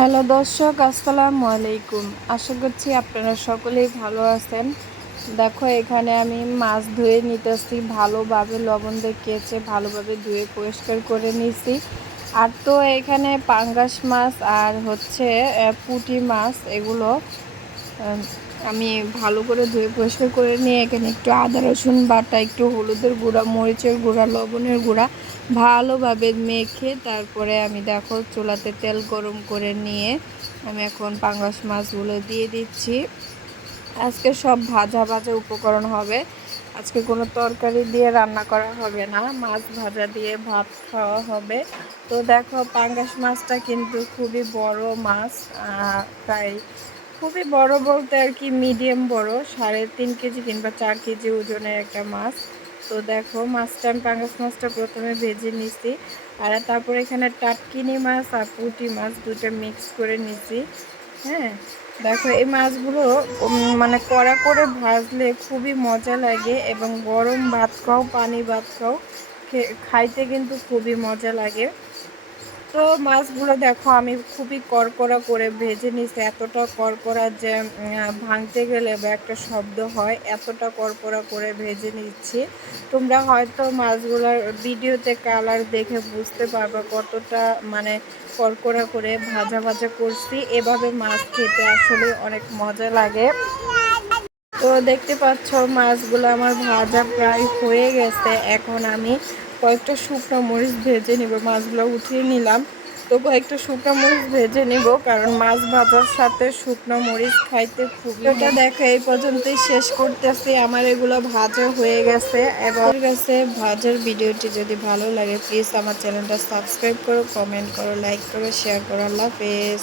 Hello দর্শক, আসসালামু আলাইকুম। আশা করছি আপনারা সকলেই ভালো আছেন। দেখো, এখানে আমি মাছ ধুয়ে নিতেছি, ভালোভাবে লবণ দিয়ে কেচে ভালোভাবে ধুয়ে পরিষ্কার করে নিছি। আর তো এখানে পাঙ্গাস মাছ আর হচ্ছে পুটি মাছ, এগুলো আমি ভালো করে ধুয়ে পরিষ্কার করে নিয়ে এখানে একটু আদা, রসুন বাটা, একটু হলুদের গুঁড়া, মরিচের গুঁড়া, লবণের গুঁড়া ভালোভাবে মেখে তারপরে আমি দেখো চুলাতে তেল গরম করে নিয়ে আমি এখন পাঙ্গাস মাছগুলো দিয়ে দিচ্ছি। আজকে সব ভাজা ভাজা উপকরণ হবে। আজকে কোনো তরকারি দিয়ে রান্না করা হবে না, মাছ ভাজা দিয়ে ভাত খাওয়া হবে। তো দেখো পাঙ্গাস মাছটা কিন্তু খুবই বড় মাছ প্রায় খুবই বড় বলতে আর কি মিডিয়াম বড়, সাড়ে তিন কেজি কিংবা চার কেজি ওজনের একটা মাছ। তো দেখো, মাছটা আমি পাঙ্গাস মাছটা প্রথমে ভেজে নিছি। আর তারপরে এখানে টাটকিনি মাছ আর পুঁটি মাছ দুটো মিক্স করে নিছি। হ্যাঁ দেখো এই মাছগুলো মানে কড়া করে ভাজলে খুবই মজা লাগে এবং গরম ভাত খাও, পানি ভাত খাও খাইতে কিন্তু খুবই মজা লাগে। তো মাছগুলো দেখো, আমি খুবই কড়কড়া করে ভেজে নিছি এতটা কড়কড়া যে ভাঙতে গেলে বা একটা শব্দ হয়, এতটা কড়কড়া করে ভেজে নিচ্ছি। তোমরা হয়তো মাছগুলোর ভিডিওতে কালার দেখে বুঝতে পারবে কতটা মানে কড়কড়া করে ভাজা ভাজা করছি। এভাবে মাছ খেতে আসলে অনেক মজা লাগে। তো দেখতে পাচ্ছ, মাছগুলো আমার ভাজা প্রায় হয়ে গেছে। এখন আমি কয়েকটা শুকনো মরিচ ভেজে নিব, মাছগুলো উঠিয়ে নিলাম। তো কয়েকটা শুকনো মরিচ ভেজে নিব, কারণ মাছ ভাজার সাথে শুকনো মরিচ খাইতে খুবই ওটা দেখো, এই পর্যন্তই শেষ করতেছি। আমার এগুলো ভাজা হয়ে গেছে। এবং গেছে ভাজার ভিডিওটি যদি ভালো লাগে প্লিজ আমার চ্যানেলটা সাবস্ক্রাইব করো কমেন্ট করো লাইক করো শেয়ার করো। আল্লাহ হাফেজ।